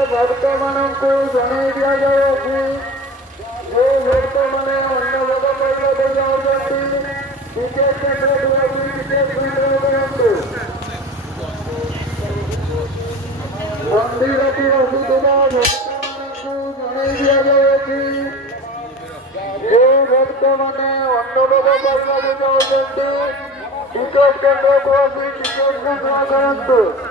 भक्त मान को जन दिया जाए जो भक्त मैंने अन्न भोग कर जाती विशेष मंदिर की वसुधा भक्त मान को जन दिया जाए जो भक्त मैंने अन्न भोग कर जाती टिकट केन्द्र को टिकट घोषणा करते